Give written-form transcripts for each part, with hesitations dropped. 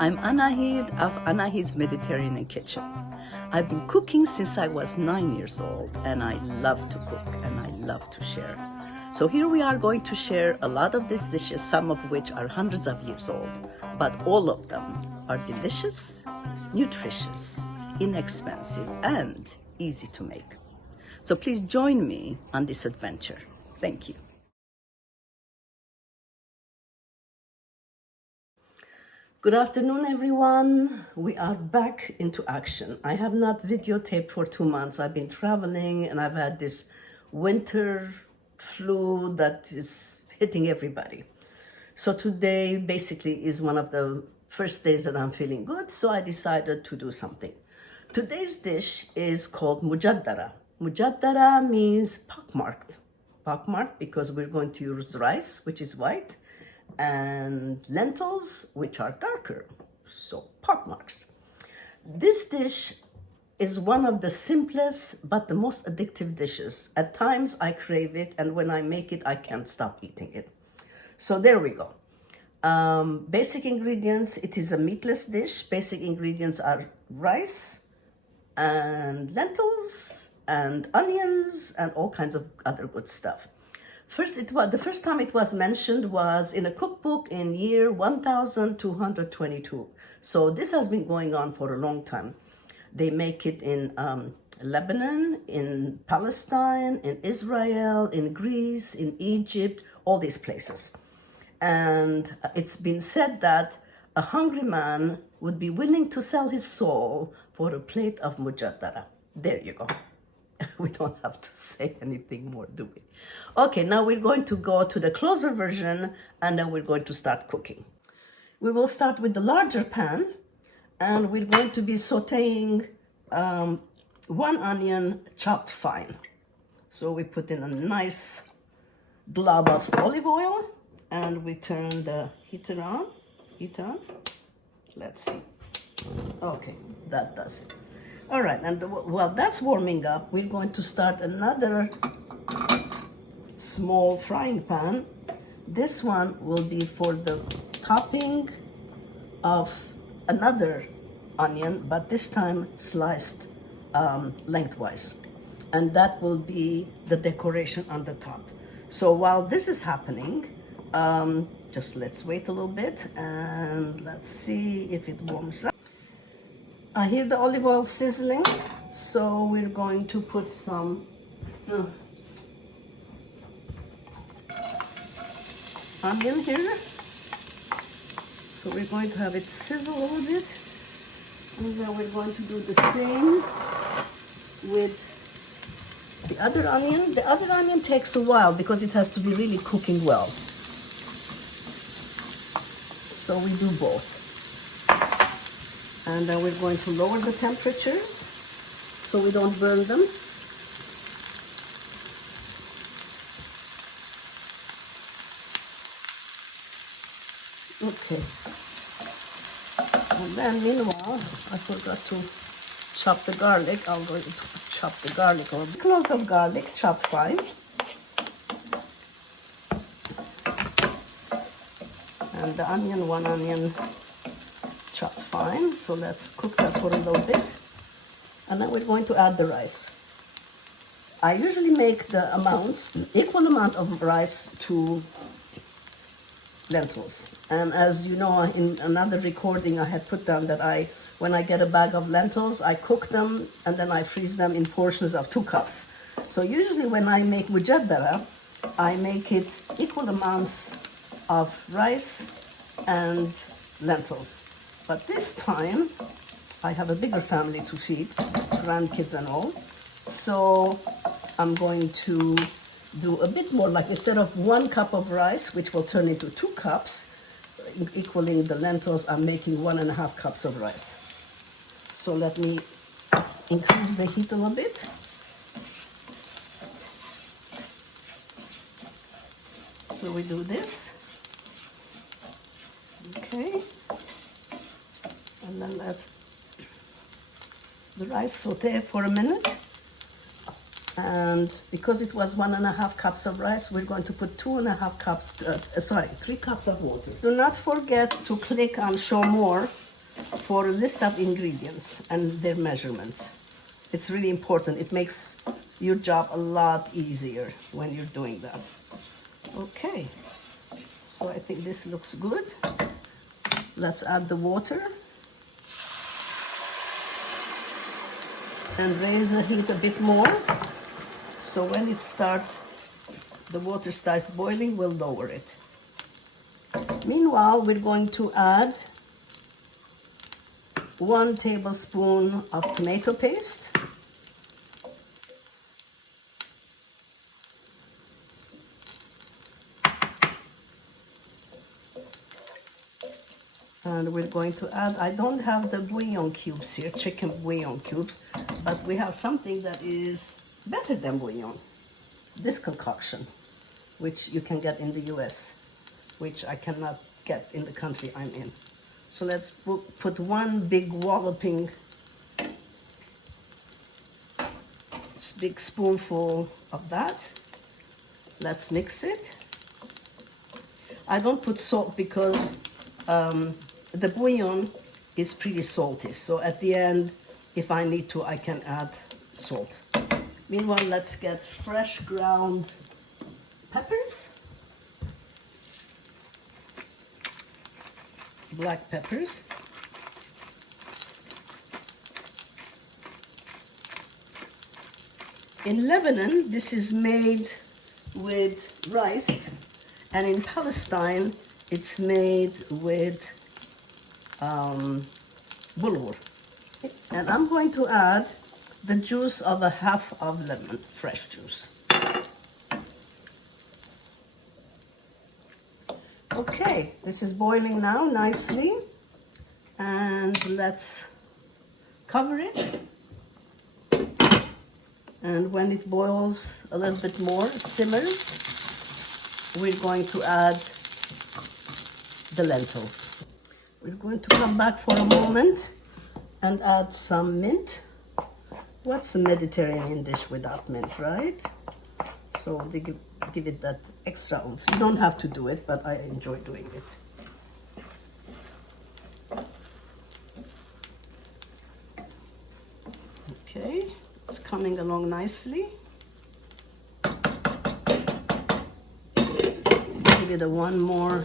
I'm Anahid of Anahid's Mediterranean Kitchen. I've been cooking since I was 9 years old, and I love to cook and I love to share. So here we are going to share a lot of these dishes, some of which are hundreds of years old, but all of them are delicious, nutritious, inexpensive, and easy to make. So please join me on this adventure. Thank you. Good afternoon, everyone. We are back into action. I have not videotaped for 2 months. I've been traveling and I've had this winter flu that is hitting everybody. So today basically is one of the first days that I'm feeling good, so I decided to do something. Today's dish is called Mujaddara. Mujadara means pockmarked. Pockmarked because we're going to use rice, which is white, and lentils, which are darker, so pockmarks. This dish is one of the simplest but the most addictive dishes. At times I crave it, and when I make it, I can't stop eating it. So there we go. Basic ingredients, it is a meatless dish. Basic ingredients are rice and lentils and onions and all kinds of other good stuff. The first time it was mentioned was in a cookbook in year 1222. So this has been going on for a long time. They make it in Lebanon, in Palestine, in Israel, in Greece, in Egypt, all these places. And it's been said that a hungry man would be willing to sell his soul for a plate of Mujadara. There you go. We don't have to say anything more, do we? Okay, now we're going to go to the closer version, and then we're going to start cooking. We will start with the larger pan, and we're going to be sauteing 1 onion chopped fine. So we put in a nice glob of olive oil, and we turn the heat on. Let's see. Okay, that does it. All right, and while that's warming up, we're going to start another small frying pan. This one will be for the topping of another onion, but this time sliced lengthwise. And that will be the decoration on the top. So while this is happening, just let's wait a little bit and let's see if it warms up. I hear the olive oil sizzling, so we're going to put some onion here. So we're going to have it sizzle a little bit, and then we're going to do the same with the other onion. The other onion takes a while because it has to be really cooking well. So we do both. And then we're going to lower the temperatures so we don't burn them. Okay. And then meanwhile, I forgot to chop the garlic. I'm going to chop the garlic or cloves of garlic, chopped fine. And the onion, 1 onion, chopped fine. So let's cook that for a little bit, and then we're going to add the rice. I usually make the equal amount of rice to lentils, and as you know, in another recording I had put down that when I get a bag of lentils, I cook them and then I freeze them in portions of 2 cups. So usually when I make Mujadara, I make it equal amounts of rice and lentils. But this time, I have a bigger family to feed, grandkids and all. So I'm going to do a bit more, like instead of 1 cup of rice, which will turn into 2 cups, equaling the lentils, I'm making 1.5 cups of rice. So let me increase the heat a little bit. So we do this. Okay. And then let the rice saute for a minute. And because it was 1.5 cups of rice, we're going to put 3 cups of water. Do not forget to click on show more for a list of ingredients and their measurements. It's really important. It makes your job a lot easier when you're doing that. Okay, so I think this looks good. Let's add the water and raise the heat a bit more. So when it starts, the water starts boiling, we'll lower it. Meanwhile, we're going to add 1 tablespoon of tomato paste. And we're going to add, I don't have the bouillon cubes here, chicken bouillon cubes, but we have something that is better than bouillon. This concoction, which you can get in the US, which I cannot get in the country I'm in. So let's put 1 big walloping, big spoonful of that. Let's mix it. I don't put salt because the bouillon is pretty salty. So at the end, if I need to, I can add salt. Meanwhile, let's get fresh ground peppers. Black peppers. In Lebanon, this is made with rice, and in Palestine, it's made with bulgur. And I'm going to add the juice of a half of lemon, fresh juice. Okay, this is boiling now nicely, and let's cover it. And when it boils a little bit more, simmers, we're going to add the lentils. We're going to come back for a moment and add some mint. What's a Mediterranean dish without mint, right? So they give it that extra oomph. You don't have to do it, but I enjoy doing it. Okay, it's coming along nicely. Give it a 1 more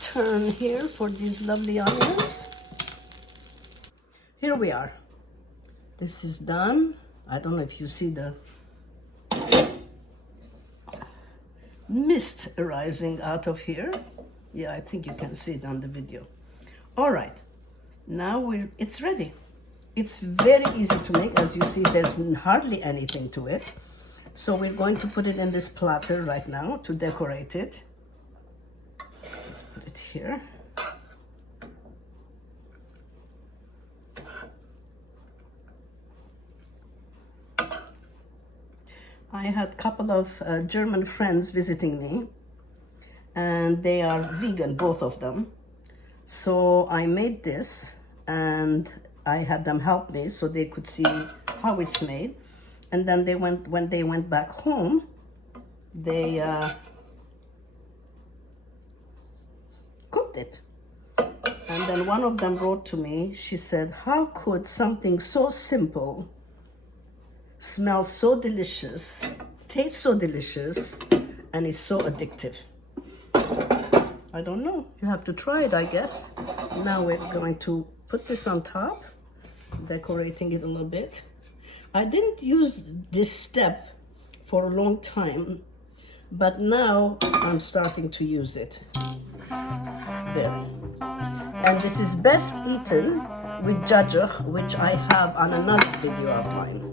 turn here for these lovely onions. Here we are. This is done. I don't know if you see the mist arising out of here. Yeah, I think you can see it on the video. All right, now it's ready. It's very easy to make. As you see, there's hardly anything to it. So we're going to put it in this platter right now to decorate it. Let's put it here. I had a couple of German friends visiting me, and they are vegan, both of them. So I made this, and I had them help me so they could see how it's made. And then when they went back home, they cooked it. And then one of them wrote to me, she said, how could something so simple smell so delicious, taste so delicious, and is so addictive? I don't know. You have to try it, I guess. Now we're going to put this on top, decorating it a little bit. I didn't use this step for a long time, but now I'm starting to use it. There. And this is best eaten with jajah, which I have on another video of mine.